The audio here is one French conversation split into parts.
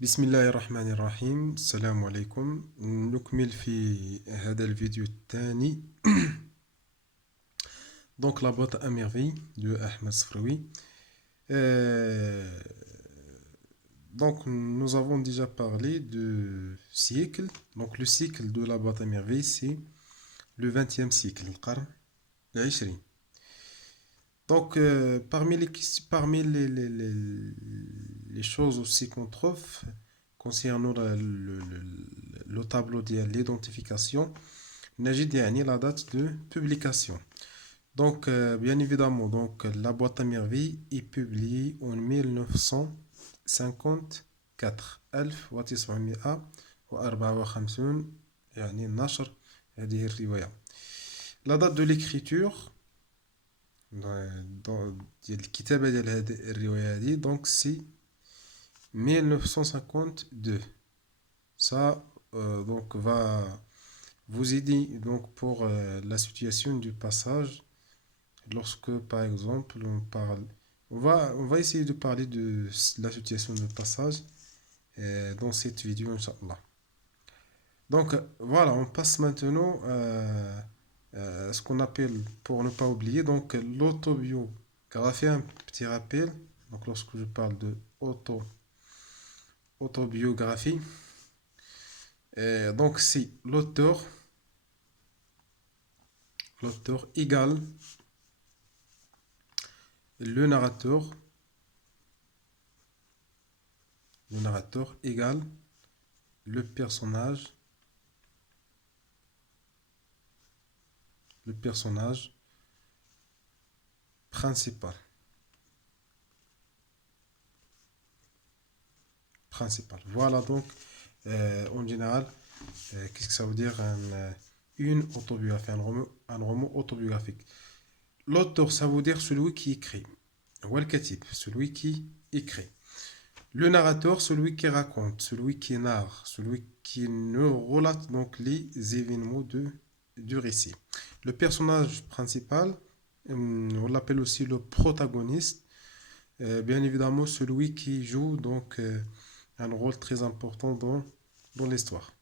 بسم الله الرحمن الرحيم. السلام عليكم. نكمل في هذا الفيديو الثاني. Donc la boîte à merveille de Ahmed Sfroui. Euh, donc nous avons déjà parlé de cycle. Donc le cycle de la boîte à merveille c'est le 20e cycle, القرن العشرين. Donc parmi les choses aussi qu'on trouve concernant le tableau de l'identification, نجد يعني la date de publication. Donc, bien évidemment, donc, la boîte à merveilles est publiée en 1954 1954 يعني نشر هذه الرواية. La date de l'écriture ديال الكتابة ديال هذه الرواية هذه donc c'est 1952. Ça donc va vous aider donc pour la situation du passage. Lorsque, par exemple, on va essayer de parler de la situation de passage dans cette vidéo, Inch'Allah. Donc, voilà, on passe maintenant à ce qu'on appelle, pour ne pas oublier, donc l'autobiographie, un petit rappel. Donc, lorsque je parle de autobiographie, donc c'est l'auteur égale le narrateur égale le personnage principal. Voilà donc en général qu'est-ce que ça veut dire une autobiographie, un roman autobiographique. L'auteur, ça veut dire celui qui écrit. Wal-Katib, celui qui écrit. Le narrateur, celui qui raconte, celui qui narre, celui qui nous relate donc les événements du récit. Le personnage principal, on l'appelle aussi le protagoniste, bien évidemment celui qui joue donc un rôle très important dans l'histoire.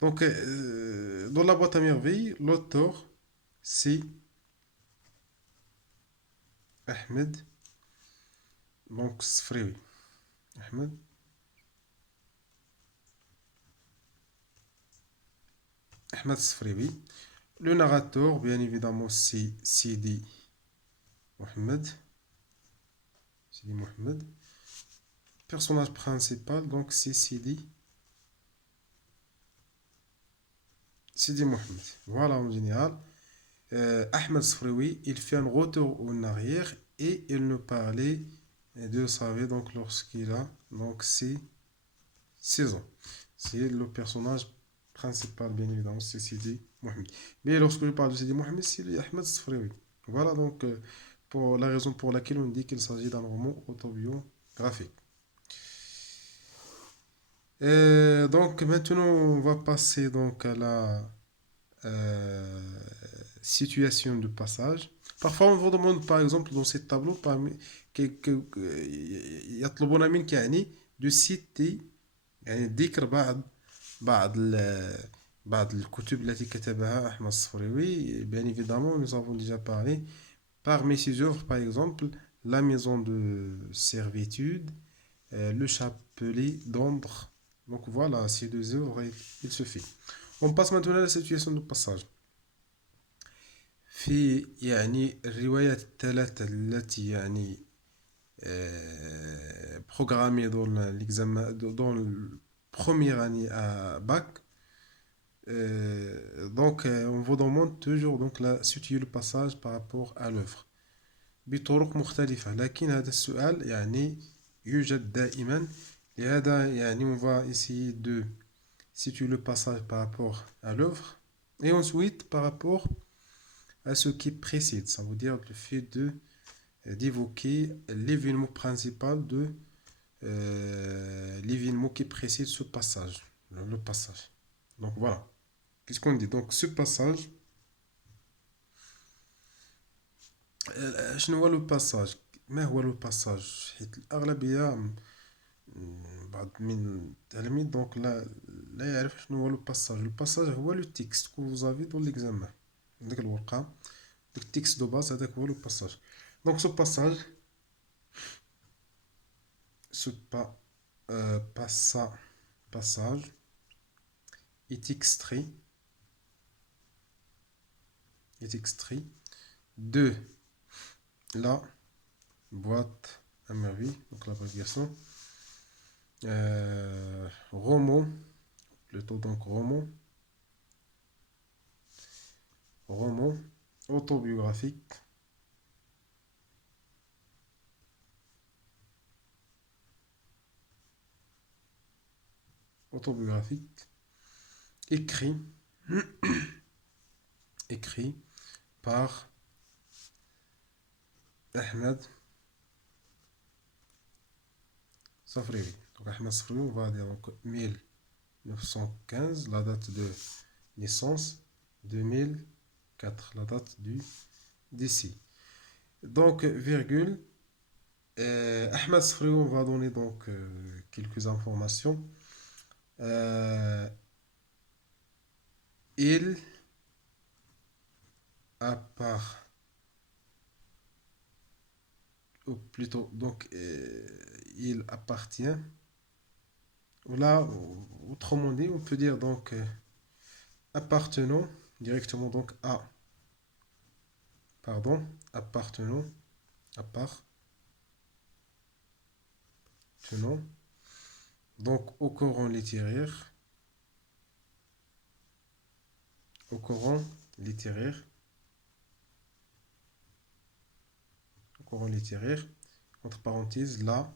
Donc, dans la boîte à merveilles, l'auteur, c'est Ahmed, donc Sfrewi. Ahmed Sfrewi. Le narrateur, bien évidemment, c'est Sidi Mohamed. Personnage principal, donc c'est Sidi Mohamed. Voilà en général. Ahmed Sfrewi, il fait un retour en arrière et il nous parlait de sa vie donc lorsqu'il a donc 6 ans. C'est le personnage principal, bien évidemment, c'est Sidi Mohamed. Mais lorsque je parle de Sidi Mohamed, c'est Ahmed Sfrewi. Voilà donc pour la raison pour laquelle on dit qu'il s'agit d'un roman autobiographique. Donc maintenant, on va passer donc à la situation de passage. Parfois, on vous demande, par exemple, dans ce tableau, يطلبون منك يعني de citer يعني ذكر بعض الكتب التي كتبها أحمد الصفريوي. Bien évidemment, nous avons déjà parlé. Parmi ses œuvres, par exemple, La maison de servitude, Le chapelet d'ombre. Donc voilà, ces deux œuvres, il suffit. On passe maintenant à la situation de passage. في يعني الروايات الثلاثة التي يعني programmées dans l'examen dans la première année à bac. Donc on vous demande toujours donc la situer le passage par rapport à l'œuvre بطرق مختلفة. لكن هذا السؤال يعني يوجد دائما. لهذا يعني on va essayer de situer le passage par rapport à l'œuvre et ensuite par rapport à ce qui précède. Ça veut dire le fait d'évoquer l'événement principal de l'événement qui précède ce passage, le passage. Donc voilà. Qu'est-ce qu'on dit? Donc ce passage, شنو هو لو باساج؟ ما هو لو باساج؟ حيت الأغلبية donc là يعرف شنو هو le passage هو le texte que vous avez dans l'examen ديك الورقة le texte de base هذاك هو le passage donc ce passage ce passage est extrait de la boîte à merveille, donc l'abréviation roman, plutôt donc roman autobiographique écrit par Ahmed Safriri. Donc Ahmed Safriri, on va dire donc 1915, la date de naissance, 2004, la date du décès. Donc, virgule, Ahmed Safriri, on va donner donc quelques informations. Il ou plutôt donc il appartient ou là autrement dit on peut dire donc appartenant directement donc à appartenant donc au courant littéraire entre parenthèses la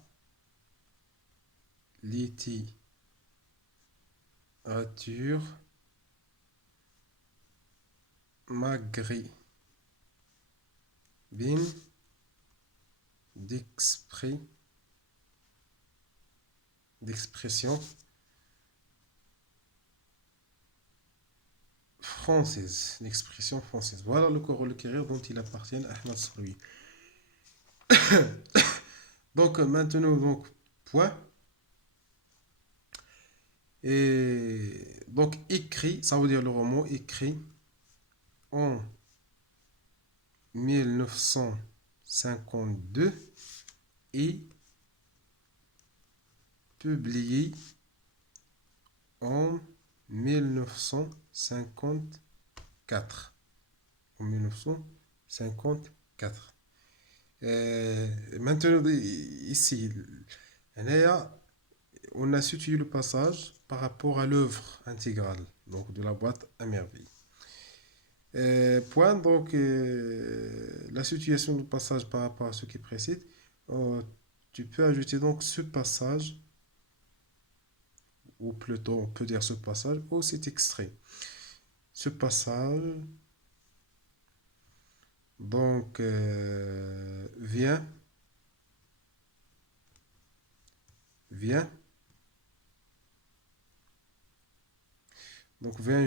littérature maghrébine d'expression française. Voilà le courant littéraire dont il appartient à Ahmed Safriri. Donc maintenant donc point. Et donc écrit, ça veut dire le roman écrit en 1952 et publié en 1954. Maintenant, ici, on a situé le passage par rapport à l'œuvre intégrale donc de la boîte à merveille. Point, donc, la situation du passage par rapport à ce qui précède, tu peux ajouter donc ce passage, ou plutôt on peut dire ce passage, ou cet extrait. Ce passage, donc, vient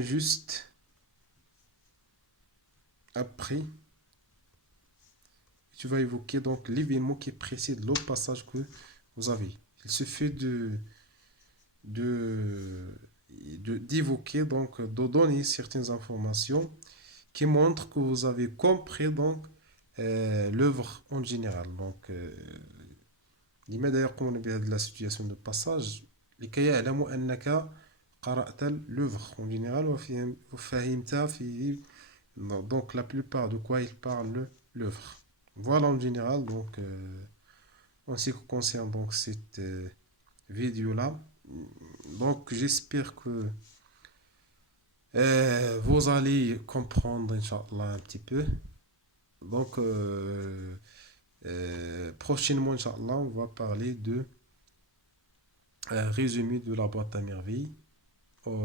juste après. Tu vas évoquer donc l'événement qui précède l'autre passage que vous avez. Il suffit d'évoquer, donc de donner certaines informations qui montrent que vous avez compris donc l'œuvre en général. Donc, لما يقومون بهذه la situation de passage لكي يعلموا أنك قرأت l'œuvre en général وفهمت في donc la plupart de quoi il parle l'œuvre. Voilà en général donc en ce qui concerne donc cette vidéo là. Donc j'espère que vous allez comprendre Inch'Allah un petit peu. Donc prochainement Inch'Allah on va parler de résumé de la boîte à merveilles.